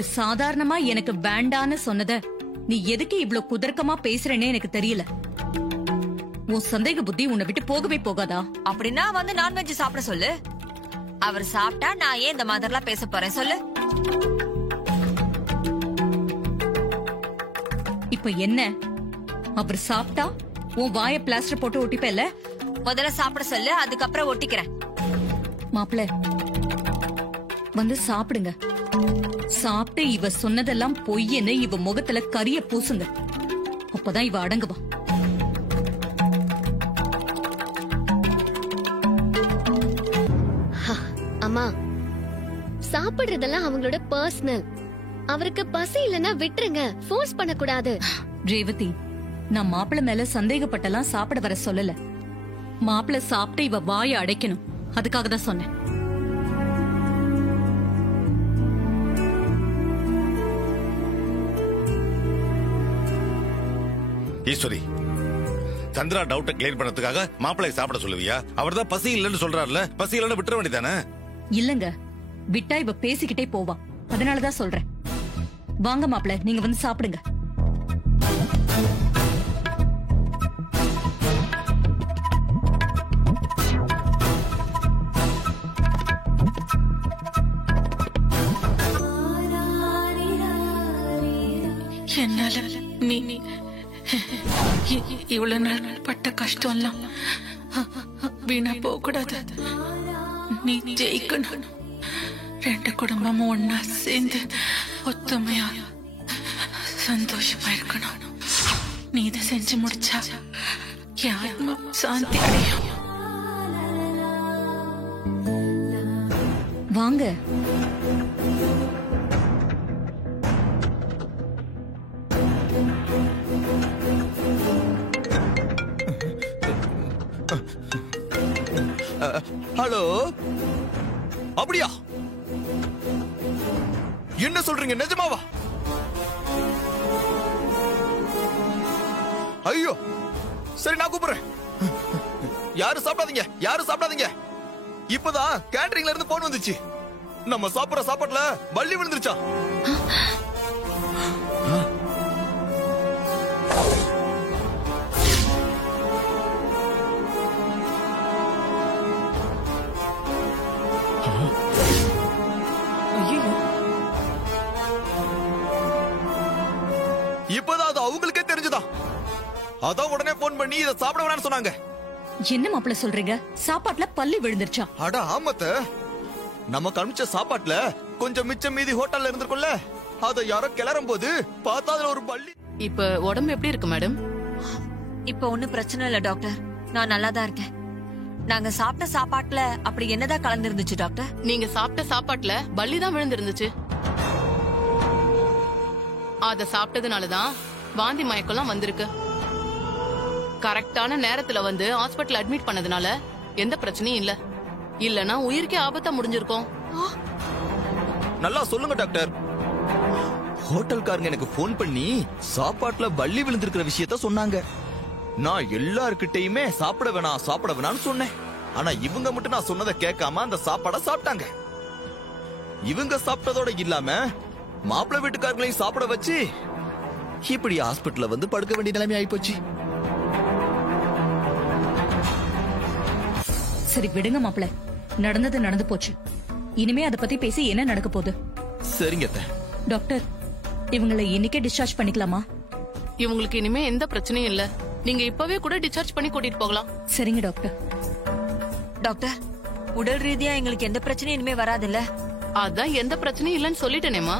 ஒரு சாதாரணமா எனக்கு வேண்டான்னு சொன்னத நீ எதுக்கு இவ்ளோ குதர்க்கமா பேசுறேன்னு எனக்கு தெரியல. உன் சந்தேக புத்தி உன்னை விட்டு போகவே போகாதா? அப்படின்னா வந்து நான்வெஜ் சாப்பிட சொல்லு. அவர் சாப்பிட்டா நான் ஏன் இந்த மாதிரிலாம் பேச போறேன் சொல்லு. இப்ப என்ன? அவர் சாப்பிட்டா உன் வாய பிளாஸ்டர் போட்டு ஒட்டிப்பல. முதல்ல சாப்பிட சொல்லு, அதுக்கப்புறம் ஒட்டிக்கிறேன். மாப்பிள்ள வந்து சாப்பிடுங்க. சாப்பிட்டு இவ சொன்னதெல்லாம் பொய்யன்னு இவ முகத்துல கரிய பூசுங்க. அப்பதான் இவ அடங்குவா. அம்மா, சாப்பிடுறதெல்லாம் அவங்களோட பர்சனல். அவருக்கு பசி இல்லனா விட்டுருங்க, ஃபோர்ஸ் பண்ண கூடாது. ரேவதி, நான் மாப்பிள்ள மேல சந்தேகப்பட்டெல்லாம் சாப்பிட வர சொல்லல. மாப்பிள்ள சாப்பிட்டு இவ வாய அடைக்கணும், அதுக்காக தான் சொன்னேன். ஈஸ்வரி, சந்திரா டவுட்டை கிளியர் பண்ணதுக்காக மாப்பிள்ளை சாப்பிட சொல்லுவியா? அவர்தான் பசி இல்லன்னு சொல்றாருல, பசி இல்லன்னு விட்டுற வேண்டியதானே? இல்லங்க, விட்டா இவ பேசிக்கிட்டே போவா, அதனாலதான் சொல்றேன். வாங்க மாப்பிள்ள, நீங்க வந்து சாப்பிடுங்க. என்னால நீ இவ்வளவு நாள் பட்ட கஷ்டம் எல்லாம் வீணா போக கூடாது. நீ ஜெயிக்கணும். ரெண்டு குடும்பமும் ஒன்னா சேர்ந்து ஒத்துமையா சந்தோஷமா இருக்கணும். நீ இதை செஞ்சு முடிச்சா என் ஆத்மா சாந்தி அடையும். வாங்க. ஹலோ, அப்படியா? என்ன சொல்றீங்க, நிஜமாவா? ஐயோ, சரி நான் கூப்பிடுறேன். யாரும் சாப்பிடாதீங்க, யாரும் சாப்பிடாதீங்க. இப்பதான் கேட்டரிங்ல இருந்து போன் வந்துச்சு. நம்ம சாப்பிடுற சாப்பாட்டுல பல்லி விழுந்துருச்சா? இப்பதான் அது அவங்களுக்கே தெரிஞ்சுதான். அதான் உடனே போன் பண்ணி இதை சாப்பிட வேணாம்னு சொன்னாங்க. என்ன மாப்பிள்ள சொல்றீங்க? சாப்பாட்டுல பல்லி விழுந்துருச்சா? அட ஆமத்த, நமக்கு அனுப்பிச்ச சாப்பாட்டுல கொஞ்சம் மிச்சம் மீதி ஹோட்டல்ல இருந்திருக்கும்ல, அத யாரோ கிளறும் போது பார்த்தா அதுல ஒரு பல்லி. இப்ப உடம்பு எப்படி இருக்கு மேடம்? இப்ப ஒண்ணும் பிரச்சனை இல்ல டாக்டர், நான் நல்லா தான் இருக்கேன். நாங்க சாப்பிட்ட சாப்பாட்டுல அப்படி என்னதான் கலந்துருந்துச்சு டாக்டர்? நீங்க சாப்பிட்ட சாப்பாட்டுல பல்லி தான் விழுந்திருந்துச்சு. அத சாப்பிட்டதுனாலதான் வாந்தி மயக்கம்லாம் வந்திருக்கு. கரெக்டான நேரத்துல வந்து ஹாஸ்பிட்டல் அட்மிட் பண்ணதுனால எந்த பிரச்சனையும் இல்ல. இல்லனா உயிருக்கே ஆபத்தா முடிஞ்சிருக்கும். நல்லா சொல்லுங்க டாக்டர். ஹோட்டல்காரங்க எனக்கு போன் பண்ணி சாப்பாட்டுல பல்லி விழுந்திருக்கிற விஷயத்த சொன்னாங்க. நான் எல்லார்கிட்டயுமே சாப்பிட வேணாம்னு சொன்னேன். ஆனா இவங்க மட்டும் நான் சொன்னதை கேட்காம அந்த சாப்பாட சாப்பிட்டாங்க. இவங்க சாப்பிட்டதோட இல்லாம மாப்பிள்ளை வீட்டுக்காரங்களையும் சாப்பிட வச்சு இப்படி ஹாஸ்பிட்டல்ல வந்து படுக்க வேண்டிய நிலைமை ஆயிப்போச்சு. சரி விடுங்க மாப்பிள்ள, நடந்தது நடந்து போச்சு. இனிமே அத பத்தி பேசி என்ன நடக்க போகுது? சரிங்க டாக்டர், இவங்களை இன்னைக்கே டிஸ்சார்ஜ் பண்ணிக்கலாமா? இவங்களுக்கு இனிமே எந்த பிரச்சனையும் இல்ல. நீங்க இப்பவே கூட டிஸ்சார்ஜ் பண்ணி கூட்டிட்டு போகலாம். சரிங்க டாக்டர். டாக்டர், உடல் ரீதியா எங்களுக்கு எந்த பிரச்சனையும் இனிமே வராதுல்ல? அதான் எந்த பிரச்சனையும் இல்லன்னு சொல்லிட்டேனேமா.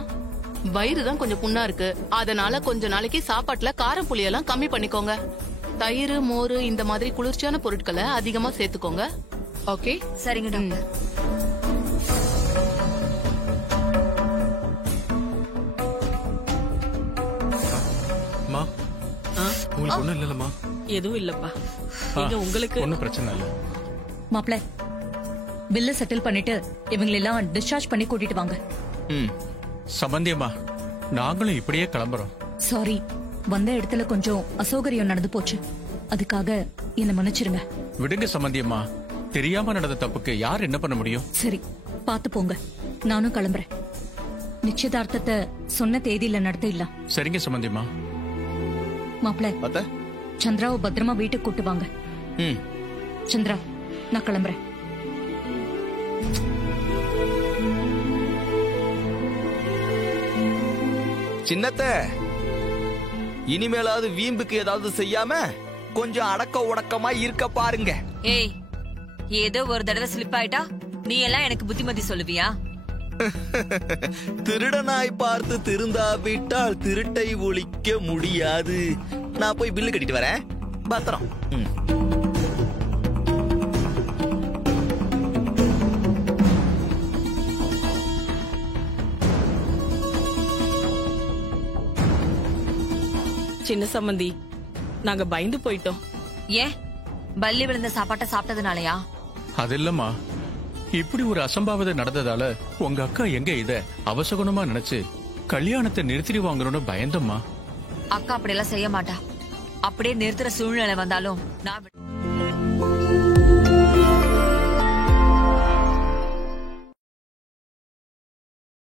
வயிறு தான் கொஞ்சம் புண்ணா இருக்கு. அதனால கொஞ்ச நாளைக்கு சாப்பாட்டுல காரம் புளியெல்லாம் கம்மி பண்ணிக்கோங்க. தயிர், மோர் இந்த மாதிரி குளிர்ச்சியான பொருட்களை அதிகமா சேர்த்துக்கோங்க. ஓகே? சரிங்க டாக்டர். மா, உங்களுக்கு ஒண்ணும் இல்லலமா? எதுவும் இல்லப்பா. நீங்க உங்களுக்கு ஒண்ணும் பிரச்சனை இல்ல. மாப்பிள்ள, பில்ல செட்டில் பண்ணிட்டு இவங்களெல்லாம் டிஸ்சார்ஜ் பண்ணி கூட்டிட்டு வாங்க. சம்பந்தியம்மா, நாங்களும் இப்படியே கிளம்புறோம். சாரி, வந்த இடத்துல கொஞ்சம் அசௌகரியம் நடந்து போச்சு. அதுக்காக என்ன மன்னிச்சிருங்க. விடுங்க சம்பந்தியம்மா, தெரியாம நடந்த தப்புக்கு யார் என்ன பண்ண முடியும்? சரி, பாத்து போங்க. நானும் கிளம்புறேன். நிச்சயதார்த்தத்தை சொன்ன தேதியில நடத்த இல்ல. சரிங்க சம்பந்தியம்மா. மாப்பிள்ள அத்த சந்திராவை பத்திரமா வீட்டுக்கு கூட்டு வாங்க. சந்திரா, நான் கிளம்புறேன். சின்னத்த, இனிமேலாவது வீம்புக்கு ஏதாவது செய்யாம கொஞ்சம் அடக்க உடக்கமா இருக்க பாருங்க. ஏய், ஏதோ ஒரு தடவை ஸ்லிப் ஆயிட்டா நீ எல்லாம் எனக்கு புத்திமதி சொல்லுவியா? திருடனாய் பார்த்து திருந்தாவிட்டால் திருட்டை ஒழிக்க முடியாது. நான் போய் பில்லு கட்டிட்டு வரேன். பத்திரம். சின்ன சம்பந்தி, நாங்க பயந்து போயிட்டோம். ஏன் பல்லி விழுந்த சாப்பாட்டை சாப்பிட்டதுனாலயா? அது இல்லம்மா, இப்படி ஒரு அசம்பாவிதம் நடந்ததால உங்க அக்கா எங்க இத அவசகுணமா நினைச்சு கல்யாணத்தை நிறுத்திடுவாங்கன்னு பயந்தம்மா. அக்கா அப்படியெல்லாம் செய்ய மாட்டா. அப்படியே நிறுத்துற சூழ்நிலை வந்தாலும் நான்